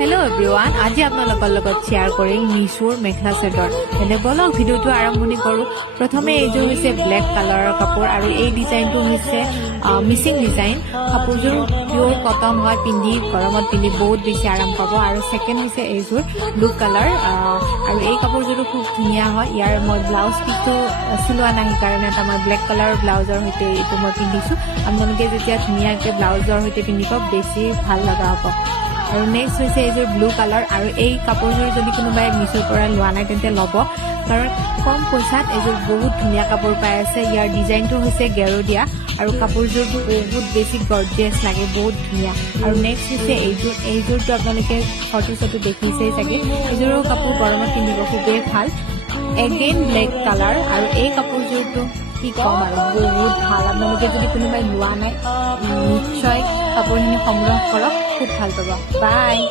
hello everyone आज आपनलोকৰ লগত share কৰিম মিশোৰ মেখেলা সেটৰ এনে বলক ভিডিওটো আৰম্ভণি কৰো প্ৰথমে এইটো হৈছে ব্ল্যাক কালাৰৰ কাপোৰ আৰু এই ডিজাইনটো হৈছে মিচিং ডিজাইন কাপোৰযোৰ পিওৰ কটন হয় পিন্ধি গৰমত পিন্ধি বহুত বেছি আৰাম পাব আৰু সেকেন্ড হৈছে এইযোৰ ব্লু কালাৰ আৰু এই কাপোৰযোৰ খুব ধুনীয়া হয় ইয়াৰ মই ব্লাউজ পিছটো সিলোৱা নাই কাৰণে এটা মই ব্ল্যাক কালাৰৰ ব্লাউজৰ সৈতে এইটো মই পিন্ধিছো আপোনালোকে যেতিয়া ধুনীয়াকৈ ব্লাউজৰ সৈতে পিন্ধিব বেছি ভাল লগা হ'ব আৰু নেক্সট হৈছে এইযোৰ ব্লু কালাৰ আৰু এই কাপোৰযোৰ যদি কোনোবাই মিশোৰ পৰা লোৱা নাই তেন্তে ল'ব কাৰণ কম পইচাত এইযোৰ বহুত ধুনীয়া কাপোৰ পাই আছে ইয়াৰ ডিজাইনটো হৈছে গেৰোডিয়া আৰু কাপোৰযোৰ বহুত বেছি গৰ্জিয়াছ লাগে বহুত ধুনীয়া আৰু নেক্সট হৈছে এইযোৰটো আপোনালোকে ফটো দেখিছেই চাগে এইযোৰৰ কাপোৰ গৰমত পিন্ধিব খুবেই ভাল এগেইন ব্ল্যাক কালাৰ আৰু এই কাপোৰযোৰটো কি কম আৰু বহুত ভাল আপোনালোকে যদি কোনোবাই লোৱা নাই নিশ্চয় কাপোৰখিনি সংগ্ৰহ কৰক খুব ভাল পাব বাই